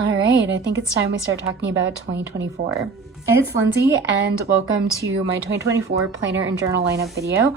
All right, I think it's time we start talking about 2024. It's Lindsay and welcome to my 2024 planner and journal lineup video.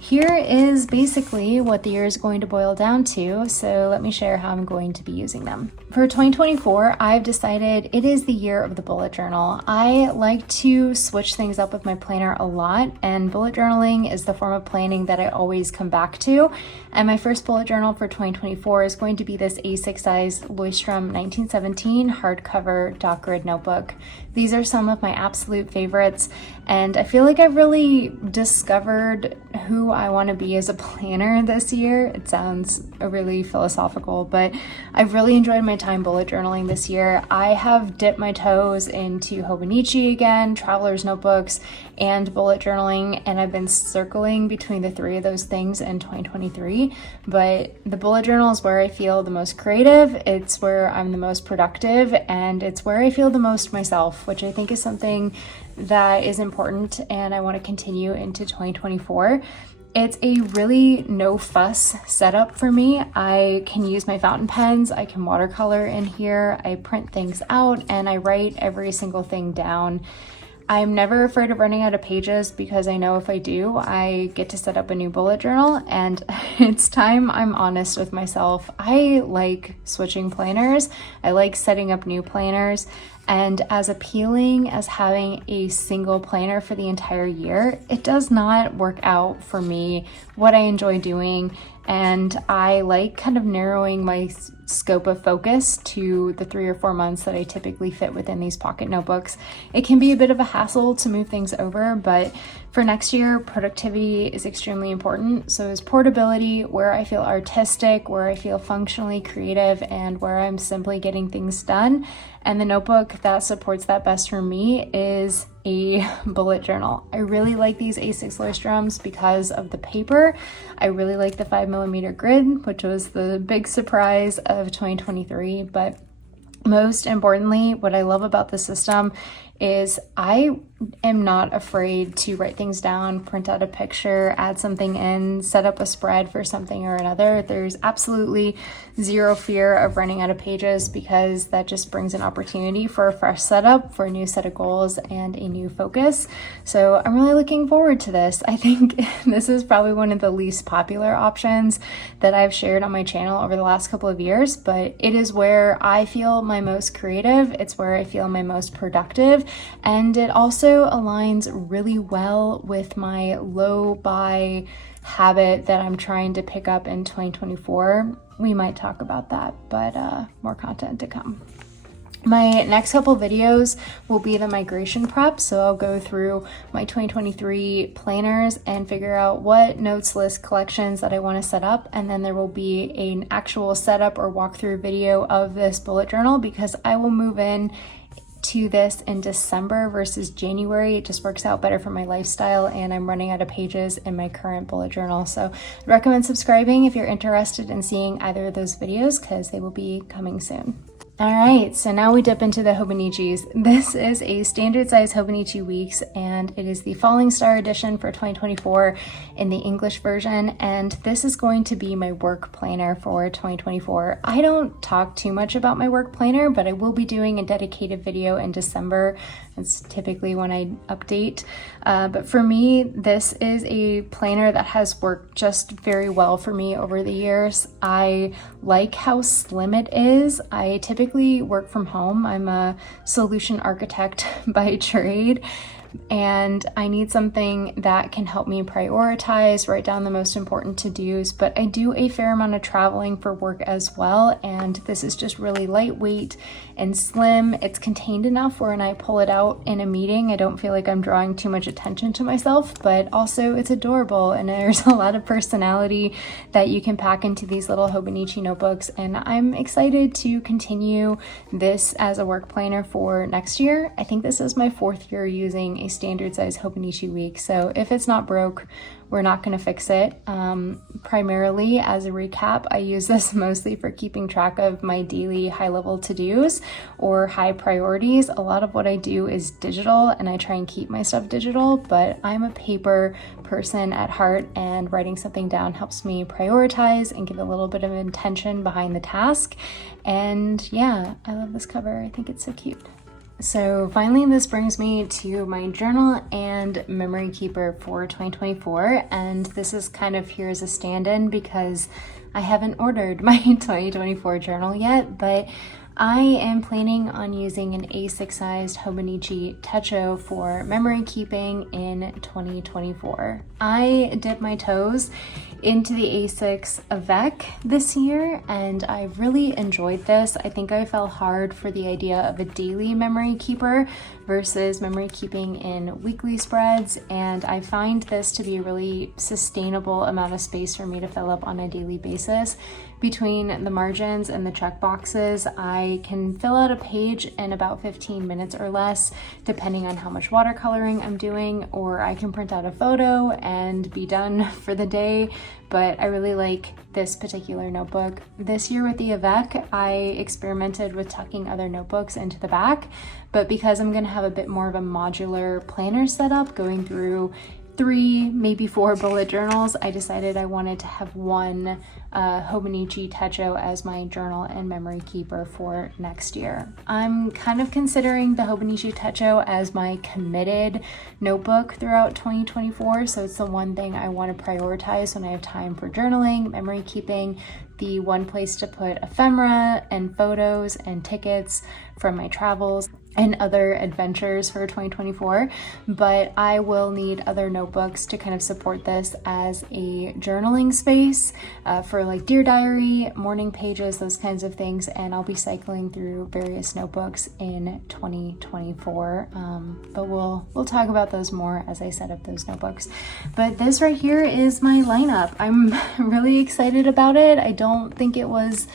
Here is basically what the year is going to boil down to, so let me share how I'm going to be using them. For 2024, I've decided it is the year of the bullet journal. I like to switch things up with my planner a lot, and bullet journaling is the form of planning that I always come back to. And my first bullet journal for 2024 is going to be this A6 size Leuchtturm 1917 Hardcover Dot Grid notebook. These are some of my absolute favorites, and I feel like I've really discovered who I want to be as a planner this year. It sounds really philosophical, but I've really enjoyed my time bullet journaling this year. I have dipped my toes into Hobonichi again, traveler's notebooks, and bullet journaling, and I've been circling between the three of those things in 2023. But the bullet journal is where I feel the most creative, it's where I'm the most productive, and it's where I feel the most myself, which I think is something that is important and I want to continue into 2024. It's a really no fuss setup for me. I can use my fountain pens, I can watercolor in here, I print things out, and I write every single thing down. I'm never afraid of running out of pages because I know if I do, I get to set up a new bullet journal, and it's time I'm honest with myself. I like switching planners. I like setting up new planners, and as appealing as having a single planner for the entire year, it does not work out for me what I enjoy doing. And I like kind of narrowing my scope of focus to the 3 or 4 months that I typically fit within these pocket notebooks. It can be a bit of a hassle to move things over, but for next year, productivity is extremely important. So is portability, where I feel artistic, where I feel functionally creative, and where I'm simply getting things done. And the notebook that supports that best for me is a bullet journal. I really like these A6 Leuchtturms because of the paper. I really like the 5mm grid, which was the big surprise of 2023. But most importantly, what I love about the system is I am not afraid to write things down, print out a picture, add something in, set up a spread for something or another. There's absolutely zero fear of running out of pages because that just brings an opportunity for a fresh setup, for a new set of goals and a new focus. So I'm really looking forward to this. I think this is probably one of the least popular options that I've shared on my channel over the last couple of years, but it is where I feel my most creative. It's where I feel my most productive. And it also aligns really well with my low buy habit that I'm trying to pick up in 2024. We might talk about that, but more content to come. My next couple videos will be the migration prep, so I'll go through my 2023 planners and figure out what notes list collections that I want to set up, and then there will be an actual setup or walkthrough video of this bullet journal because I will move in to this in December versus January. It just works out better for my lifestyle, and I'm running out of pages in my current bullet journal. So I'd recommend subscribing if you're interested in seeing either of those videos because they will be coming soon. All right, so now we dip into the Hobonichis. This is a standard size Hobonichi Weeks, and it is the Falling Star edition for 2024 in the English version, and this is going to be my work planner for 2024. I don't talk too much about my work planner, but I will be doing a dedicated video in December. It's typically when I update. But for me, this is a planner that has worked just very well for me over the years. I like how slim it is. I typically work from home. I'm a solution architect by trade, and I need something that can help me prioritize, write down the most important to-dos, but I do a fair amount of traveling for work as well, and this is just really lightweight and slim. It's contained enough where when I pull it out in a meeting, I don't feel like I'm drawing too much attention to myself, but also it's adorable, and there's a lot of personality that you can pack into these little Hobonichi notebooks, and I'm excited to continue this as a work planner for next year. I think this is my 4th year using a standard size Hobonichi week. So if it's not broke, we're not going to fix it. Primarily, as a recap, I use this mostly for keeping track of my daily high-level to-dos or high priorities. A lot of what I do is digital, and I try and keep my stuff digital, but I'm a paper person at heart, and writing something down helps me prioritize and give a little bit of intention behind the task. And yeah, I love this cover. I think it's so cute. So finally, this brings me to my journal and memory keeper for 2024, and this is kind of here as a stand-in because I haven't ordered my 2024 journal yet, but I am planning on using an A6 sized Hobonichi Techo for memory keeping in 2024. I dipped my toes into the A6 Avec this year, and I really enjoyed this. I think I fell hard for the idea of a daily memory keeper versus memory keeping in weekly spreads, and I find this to be a really sustainable amount of space for me to fill up on a daily basis. Between the margins and the check boxes, I can fill out a page in about 15 minutes or less, depending on how much watercoloring I'm doing, or I can print out a photo and be done for the day. But I really like this particular notebook. This year with the Avec, I experimented with tucking other notebooks into the back, but because I'm gonna have a bit more of a modular planner setup going through 3, maybe 4 bullet journals, I decided I wanted to have one Hobonichi Techo as my journal and memory keeper for next year. I'm kind of considering the Hobonichi Techo as my committed notebook throughout 2024, so it's the one thing I want to prioritize when I have time for journaling, memory keeping, the one place to put ephemera and photos and tickets from my travels and other adventures for 2024, but I will need other notebooks to kind of support this as a journaling space for like Dear Diary, morning pages, those kinds of things, and I'll be cycling through various notebooks in 2024, but we'll talk about those more as I set up those notebooks. But this right here is my lineup. I'm really excited about it. I don't think it was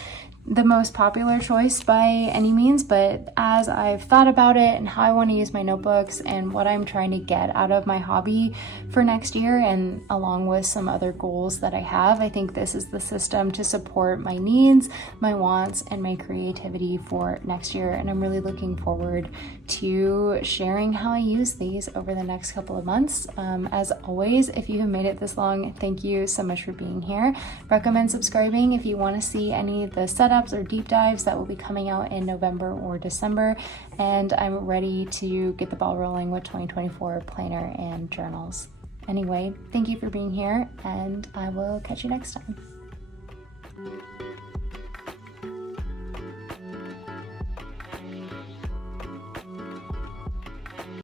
the most popular choice by any means, but as I've thought about it and how I want to use my notebooks and what I'm trying to get out of my hobby for next year, and along with some other goals that I have, I think this is the system to support my needs, my wants, and my creativity for next year. And I'm really looking forward to sharing how I use these over the next couple of months. As always, if you have made it this long, thank you so much for being here. Recommend subscribing if you want to see any of the setups or deep dives that will be coming out in November or December, and I'm ready to get the ball rolling with 2024 planner and journals. Anyway, thank you for being here, and I will catch you next time.